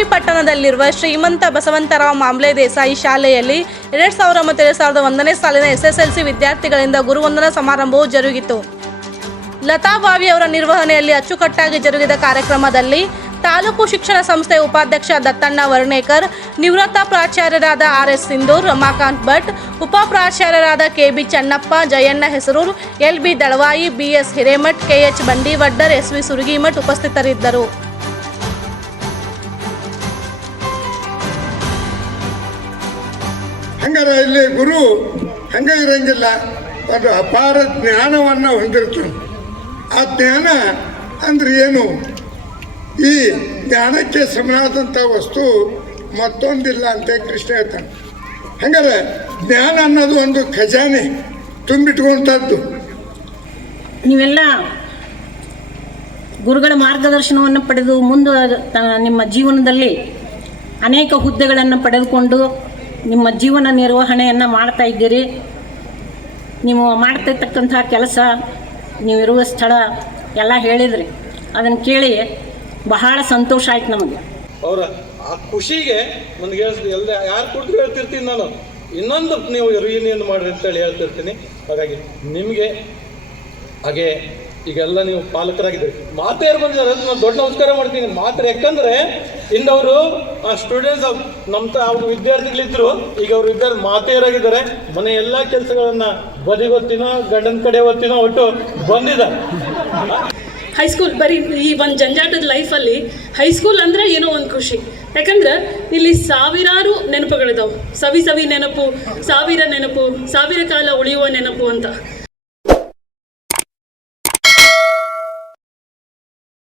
ಬೆಳಗಾವಿ ಪಟ್ಟಣದಲ್ಲಿರುವ ಶ್ರೀಮಂತ ಬಸವಂತರಾವ್ ಮಾಂಬ್ಳೆ ದೇಸಾಯಿ ಶಾಲೆಯಲ್ಲಿ 2000 ಮತ್ತು 2001ನೇ ಸಾಲಿನ SSLC ವಿದ್ಯಾರ್ಥಿಗಳಿಂದ ಗುರುವಂದನಾ ಸಮಾರಂಭವು ಜರುಗಿತು. ಲತಾ ಬಾವಿ ಅವರ ನಿರ್ವಹಣೆಯಲ್ಲಿ ಅಚ್ಚುಕಟ್ಟಾಗಿ ಜರುಗಿದ ಕಾರ್ಯಕ್ರಮದಲ್ಲಿ ತಾಲೂಕು ಶಿಕ್ಷಣ ಸಂಸ್ಥೆಯ ಉಪಾಧ್ಯಕ್ಷ ದತ್ತಣ್ಣ ವರ್ಣೇಕರ್, ನಿವೃತ್ತ ಪ್ರಾಚಾರ್ಯರಾದ RS ಸಿಂಧೂರ್, ರಮಾಕಾಂತ್ ಭಟ್, ಉಪ ಪ್ರಾಚಾರ್ಯರಾದ KB ಚನ್ನಪ್ಪ, ಜಯಣ್ಣ ಹೆಸರೂರ್, LB ದಳವಾಯಿ, BS Hiremath, KH Bandivaddar, SV ಸುರಗಿಮಠ್ ಉಪಸ್ಥಿತರಿದ್ದರು. ಹಂಗಾರೆ ಇಲ್ಲಿ ಗುರು ಹಂಗ ಇರಂಗಿಲ್ಲ, ಒಂದು ಅಪಾರ ಜ್ಞಾನವನ್ನು ಹೊಂದಿರ್ತಾನೆ. ಆ ಜ್ಞಾನ ಅಂದ್ರೆ ಏನು? ಈ ಜ್ಞಾನಕ್ಕೆ ಸಮನಾದಂಥ ವಸ್ತು ಮತ್ತೊಂದಿಲ್ಲ ಅಂತ ಕೃಷ್ಣ ಹೇಳ್ತಾನೆ. ಹಂಗಾರೆ ಜ್ಞಾನ ಅನ್ನೋದು ಒಂದು ಖಜಾನೆ ತುಂಬಿಟ್ಕೊಂಥದ್ದು. ನೀವೆಲ್ಲ ಗುರುಗಳ ಮಾರ್ಗದರ್ಶನವನ್ನು ಪಡೆದು ಮುಂದೆ ನಿಮ್ಮ ಜೀವನದಲ್ಲಿ ಅನೇಕ ಹುದ್ದೆಗಳನ್ನು ಪಡೆದುಕೊಂಡು ನಿಮ್ಮ ಜೀವನ ನಿರ್ವಹಣೆಯನ್ನು ಮಾಡ್ತಾ ಇದ್ದೀರಿ. ನೀವು ಮಾಡ್ತಿರ್ತಕ್ಕಂಥ ಕೆಲಸ, ನೀವಿರುವ ಸ್ಥಳ ಎಲ್ಲ ಹೇಳಿದ್ರಿ. ಅದನ್ನು ಕೇಳಿ ಬಹಳ ಸಂತೋಷ ಆಯ್ತು ನಮಗೆ. ಅವರ ಆ ಖುಷಿಗೆ ನನಗೆ ಎಲ್ಲ ಯಾರು ಕುಡಿದು ಹೇಳ್ತಿರ್ತೀನಿ ನಾನು, ಇನ್ನೊಂದು ನೀವು ರಿಯೂನಿಯನ್ ಮಾಡಿರಿ ಅಂತೇಳಿ ಹೇಳ್ತಿರ್ತೀನಿ. ಹಾಗಾಗಿ ನಿಮಗೆ ಹಾಗೆ ಈಗೆಲ್ಲ ನೀವು ಪಾಲಕರಾಗಿದ್ದೀರಿ. ಮಾತೆಯರು ಬಂದಿದ್ದಾರೆ, ನಾನು ದೊಡ್ಡ ನಮಸ್ಕಾರ ಮಾಡ್ತೀನಿ. ಮಾತರು ಯಾಕಂದರೆ ಇಂದವರು ಸ್ಟೂಡೆಂಟ್ಸ್ ಅವ್ರ ವಿದ್ಯಾರ್ಥಿಗಳಿದ್ರು, ಈಗ ಅವ್ರ ವಿದ್ಯಾರ್ಥಿ ಮಾತೆಯರಾಗಿದ್ದಾರೆ. ಮನೆ ಎಲ್ಲ ಕೆಲಸಗಳನ್ನು ಬದಿ ಹೊತ್ತಿನೋ ಗಂಡನ ಕಡೆ ಹೊತ್ತಿನೋ ಒಟ್ಟು ಬಂದಿದ್ದಾರೆ. ಹೈಸ್ಕೂಲ್ ಬರೀ ಈ ಒಂದು ಜಂಜಾಟದ ಲೈಫಲ್ಲಿ ಹೈಸ್ಕೂಲ್ ಅಂದರೆ ಏನೋ ಒಂದು ಖುಷಿ. ಯಾಕಂದ್ರೆ ಇಲ್ಲಿ ಸಾವಿರಾರು ನೆನಪುಗಳಿದಾವೆ. ಸವಿ ನೆನಪು, ಸಾವಿರ ನೆನಪು, ಸಾವಿರ ಕಾಲ ಉಳಿಯುವ ನೆನಪು ಅಂತ.